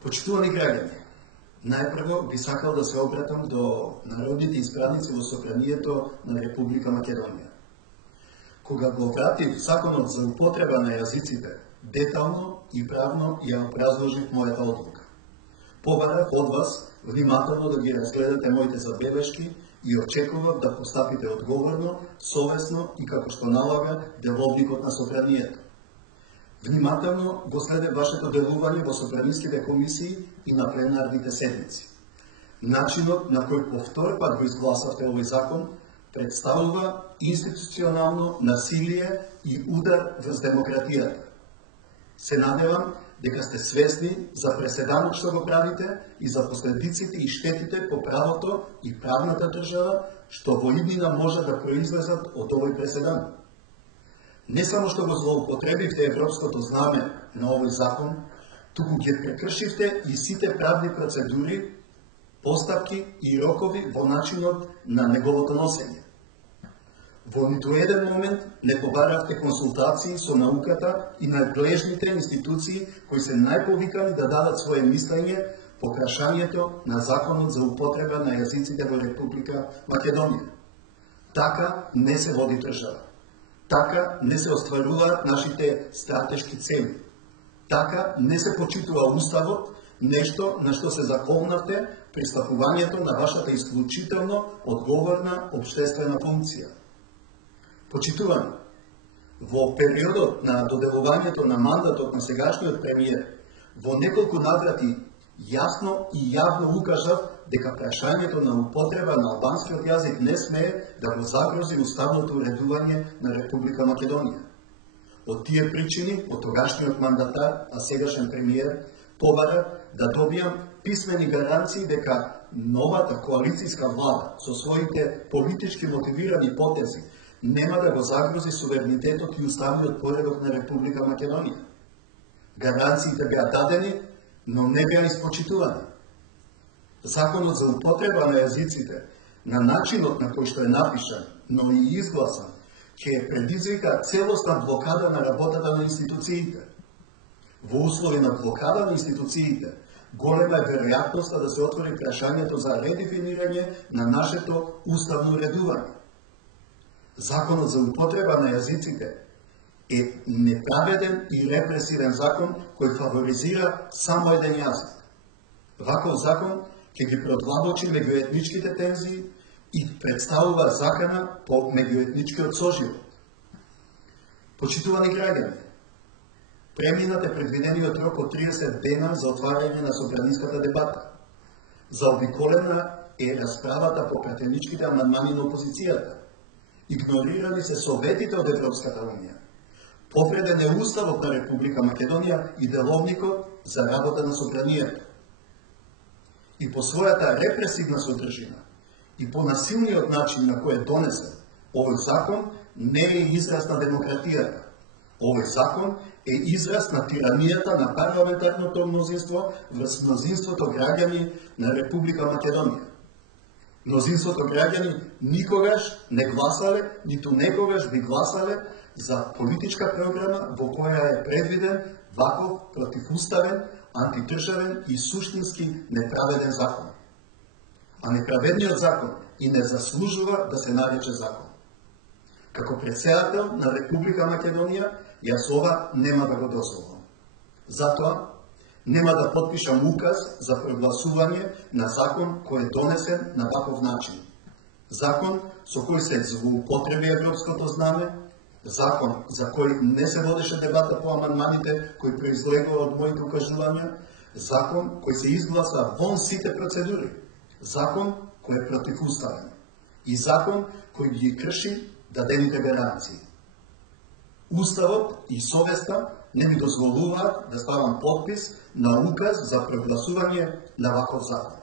Почитувани граѓани, најпрво би сакал да се обратам до народните исправници во Собранието на Република Македонија. Кога го вратив законот за употреба на јазиците, детално и правно ја образложив мојата одлука. Побарав од вас внимателно да ги разгледате моите забелешки и очекував да постапите одговорно, совесно и како што налага деловникот на Собранието. Внимателно го следев вашето делување во собраниските комисии и на пленарните седници. Начинот на кој по втор пат го изгласавте овој закон представува институционално насилие и удар врз демократијата. Се надевам дека сте свесни за преседанот што го правите и за последиците и штетите по правото и правната држава што во иднина може да произлезат од овој преседан. Не само што го злоупотребивте европското знаме на овој закон, туку ги прекршивте и сите правни процедури, постапки и рокови во начинот на неговото носење. Во ниту еден момент не побаравте консултации со науката и надлежните институции кои се најповикани да дадат своje мислење по кршањето на законот за употреба на јазиците во Република Македонија. Така не се води држава. Така не се остваруваат нашите стратешки цели. Така не се почитува уставот, нешто на што се заколнавте при стапувањето на вашата исклучително одговорна општествена функција. Почитувани, во периодот на доделувањето на мандатот на сегашниот премиер, во неколку наврати јасно и јавно укажав дека прашањето на употреба на албанскиот јазик не смее да го загрози уставното уредување на Република Македонија. Од тие причини, од тогашниот мандатар, а сегашен премиер, побара да добијам писмени гаранции дека новата коалицијска влада со своите политички мотивирани потези нема да го загрози суверенитетот и уставниот поредок на Република Македонија. Гаранциите беа дадени, но не беа испочитувани. Законот за употреба на јазиците, на начинот на кој што е напишан, но и изгласан, ќе предизвика целосна блокада на работата на институциите. Во услови на блокада на институциите, голема е веројатноста да се отвори прашањето за редефинирање на нашето уставно уредување. Законот за употреба на јазиците е неправеден и репресивен закон кој фаворизира само еден јазик. Ваков закон ќе ги продлабочи меѓуетничките тензии и представува закана по меѓуетничкиот соживот. Почитувани граѓани, преминат е предвидениот рок од 30 дена за отварање на собраниската дебата. Заобиколена е расправата по пратеничките амандмани на опозицијата. Игнорирани се советите од Европската унија. Повреден е уставот на Република Македонија и деловникот за работа на собранието. И по својата репресивна содржина и по насилниот начин на кој е донесен, овој закон не е израз на демократијата. Овој закон е израз на тиранијата на парламентарното мнозинство врз мнозинството граѓани на Република Македонија. Мнозинството граѓани никогаш не гласале, ниту некогаш би гласале за политичка програма во која е предвиден ваков противуставен, антидржавен и суштински неправеден закон. А неправедниот закон и не заслужува да се нарече закон. Како претседател на Република Македонија, јас ова нема да го дозволам. Затоа, нема да потпишам указ за прогласување на закон кој е донесен на ваков начин. Закон со кој се злоупотреби европското знаме, закон за кој не се водеше дебата по амандманите кои произлегува од моите укажувања, закон кој се изгласа вон сите процедури, закон кој е противуставен и закон кој ги крши дадените гаранции. Уставот и совеста не ми дозволуваат да ставам подпис на указ за прогласување на ваков закон.